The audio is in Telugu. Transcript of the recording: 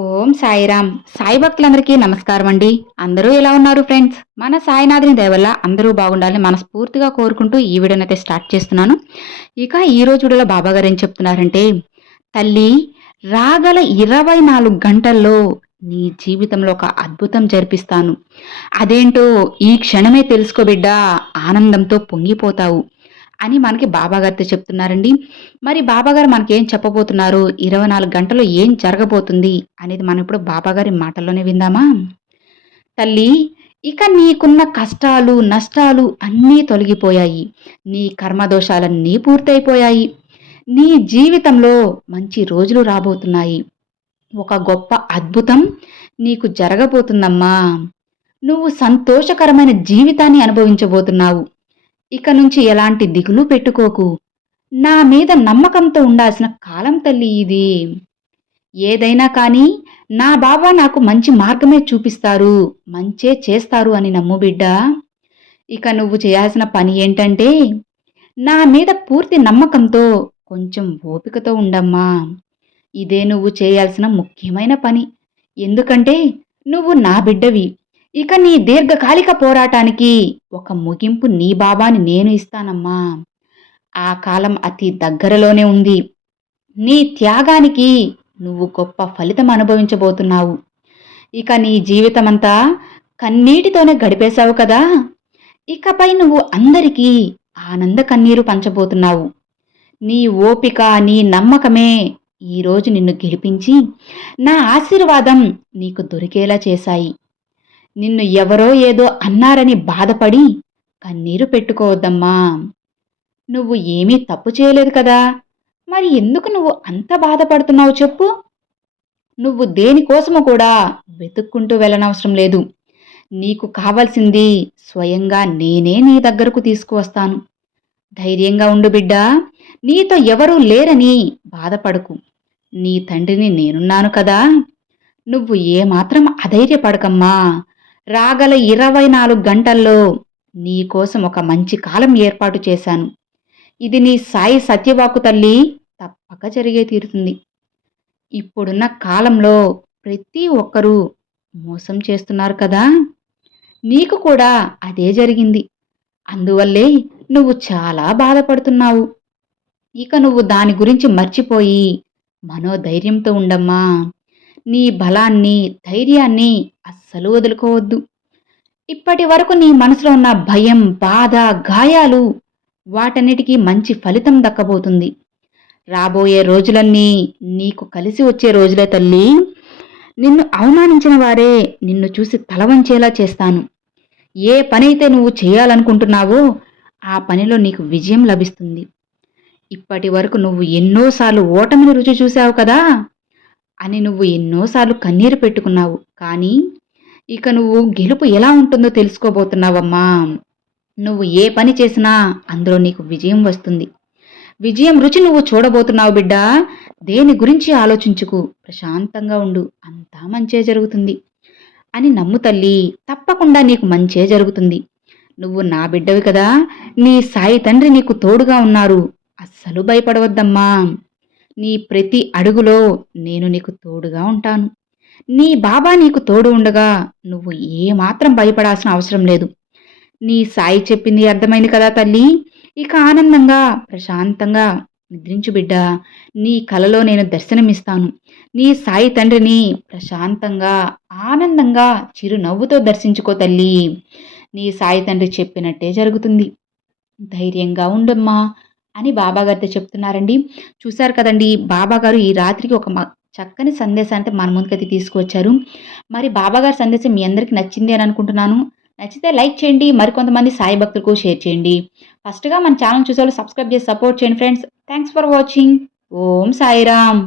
ఓం సాయిరామ్. సాయి భక్తులందరికీ నమస్కారం అండి. అందరూ ఎలా ఉన్నారు ఫ్రెండ్స్? మన సాయినాథుని దేవల్ల అందరూ బాగుండాలని మనస్ఫూర్తిగా కోరుకుంటూ ఈ వీడియోనైతే స్టార్ట్ చేస్తున్నాను. ఇక ఈ రోజు వీడియోలో బాబా గారు ఏం చెప్తున్నారంటే తల్లి రాగల ఇరవై నాలుగు గంటల్లో నీ జీవితంలో ఒక అద్భుతం జరిపిస్తాను. అదేంటో ఈ క్షణమే తెలుసుకోబిడ్డా ఆనందంతో పొంగిపోతావు. అని మనకి బాబాగారితో చెప్తున్నారండి. మరి బాబాగారు మనకి ఏం చెప్పబోతున్నారు? ఇరవై నాలుగు గంటలు ఏం జరగబోతుంది? అనేది మనం ఇప్పుడు బాబాగారి మాటల్లోనే విందామా? తల్లి ఇక నీకున్న కష్టాలు నష్టాలు అన్నీ తొలగిపోయాయి. నీ కర్మదోషాలన్నీ పూర్తయిపోయాయి. నీ జీవితంలో మంచి రోజులు రాబోతున్నాయి. ఒక గొప్ప అద్భుతం నీకు జరగబోతుందమ్మా. నువ్వు సంతోషకరమైన జీవితాన్ని అనుభవించబోతున్నావు. ఇక నుంచి ఎలాంటి దిగులు పెట్టుకోకు. నా మీద నమ్మకంతో ఉండాల్సిన కాలం తల్లి ఇది. ఏదైనా కానీ నా బాబా నాకు మంచి మార్గమే చూపిస్తారు. మంచే చేస్తారు అని నమ్ము బిడ్డ. ఇక నువ్వు చేయాల్సిన పని ఏంటంటే నా మీద పూర్తి నమ్మకంతో కొంచెం ఓపికతో ఉండమ్మా. ఇదే నువ్వు చేయాల్సిన ముఖ్యమైన పని. ఎందుకంటే నువ్వు నా బిడ్డవి. ఇక నీ దీర్ఘకాలిక పోరాటానికి ఒక ముగింపు నీ బాబాని నేను ఇస్తానమ్మా. ఆ కాలం అతి దగ్గరలోనే ఉంది. నీ త్యాగానికి నువ్వు గొప్ప ఫలితం అనుభవించబోతున్నావు. ఇక నీ జీవితమంతా కన్నీటితోనే గడిపేశావు కదా. ఇకపై నువ్వు అందరికీ ఆనంద కన్నీరు పంచబోతున్నావు. నీ ఓపిక నీ నమ్మకమే ఈరోజు నిన్ను గెలిపించి నా ఆశీర్వాదం నీకు దొరికేలా చేశాయి. నిన్ను ఎవరో ఏదో అన్నారని బాధపడి కన్నీరు పెట్టుకోవద్దమ్మా. నువ్వు ఏమీ తప్పు చేయలేదు కదా. మరి ఎందుకు నువ్వు అంత బాధపడుతున్నావు చెప్పు. నువ్వు దేనికోసము కూడా వెతుక్కుంటూ వెళ్ళనవసరం లేదు. నీకు కావాల్సింది స్వయంగా నేనే నీ దగ్గరకు తీసుకువస్తాను. ధైర్యంగా ఉండు బిడ్డా. నీతో ఎవరూ లేరని బాధపడకు. నీ తండ్రిని నేనున్నాను కదా. నువ్వు ఏమాత్రం అధైర్యపడకమ్మా. రాగల ఇరవై నాలుగు గంటల్లో నీకోసం ఒక మంచి కాలం ఏర్పాటు చేశాను. ఇది నీ సాయి సత్యవాకు తల్లి తప్పక జరిగే తీరుతుంది. ఇప్పుడున్న కాలంలో ప్రతి ఒక్కరూ మోసం చేస్తున్నారు కదా? నీకు కూడా అదే జరిగింది. అందువల్లే నువ్వు చాలా బాధపడుతున్నావు. ఇక నువ్వు దాని గురించి మర్చిపోయి మనోధైర్యంతో ఉండమ్మా. నీ బలాన్ని ధైర్యాన్ని అస్సలు వదులుకోవద్దు. ఇప్పటి వరకు నీ మనసులో ఉన్న భయం బాధ గాయాలు వాటన్నిటికీ మంచి ఫలితం దక్కబోతుంది. రాబోయే రోజులన్నీ నీకు కలిసి వచ్చే రోజులే తల్లి. నిన్ను అవమానించిన వారే నిన్ను చూసి తలవంచేలా చేస్తాను. ఏ పనైతే నువ్వు చేయాలనుకుంటున్నావో ఆ పనిలో నీకు విజయం లభిస్తుంది. ఇప్పటి వరకు నువ్వు ఎన్నోసార్లు ఓటమిని రుచి చూశావు కదా అని నువ్వు ఎన్నోసార్లు కన్నీరు పెట్టుకున్నావు. కానీ ఇక నువ్వు గెలుపు ఎలా ఉంటుందో తెలుసుకోబోతున్నావమ్మా. నువ్వు ఏ పని చేసినా అందులో నీకు విజయం వస్తుంది. విజయం రుచి నువ్వు చూడబోతున్నావు బిడ్డా. దేని గురించి ఆలోచించుకు. ప్రశాంతంగా ఉండు. అంతా మంచే జరుగుతుంది. అని నమ్ము తల్లి. తప్పకుండా నీకు మంచే జరుగుతుంది. నువ్వు నా బిడ్డవి కదా. నీ సాయి తండ్రి నీకు తోడుగా ఉన్నారు. అస్సలు భయపడవద్దమ్మా. నీ ప్రతి అడుగులో నేను నీకు తోడుగా ఉంటాను. నీ బాబా నీకు తోడు ఉండగా నువ్వు ఏమాత్రం భయపడాల్సిన అవసరం లేదు. నీ సాయి చెప్పింది అర్థమైంది కదా తల్లి. ఇక ఆనందంగా ప్రశాంతంగా నిద్రించు బిడ్డ. నీ కలలో నేను దర్శనమిస్తాను. నీ సాయి తండ్రిని ప్రశాంతంగా ఆనందంగా చిరునవ్వుతో దర్శించుకో తల్లి. నీ సాయి తండ్రి చెప్పినట్టే జరుగుతుంది. ధైర్యంగా ఉండమ్మా అని బాబాగారితో చెప్తున్నారండి. చూశారు కదండి బాబాగారు ఈ రాత్రికి ఒక చక్కని సందేశం అంటే మన ముందుకైతే తీసుకువచ్చారు. మరి బాబాగారి సందేశం మీ అందరికీ నచ్చింది అని అనుకుంటున్నాను. నచ్చితే లైక్ చేయండి మరికొంతమంది సాయి భక్తులకు షేర్ చేయండి. ఫస్ట్గా మన ఛానల్ చూసే సబ్స్క్రైబ్ చేసి సపోర్ట్ చేయండి friends. Thanks for watching. Om Sairam.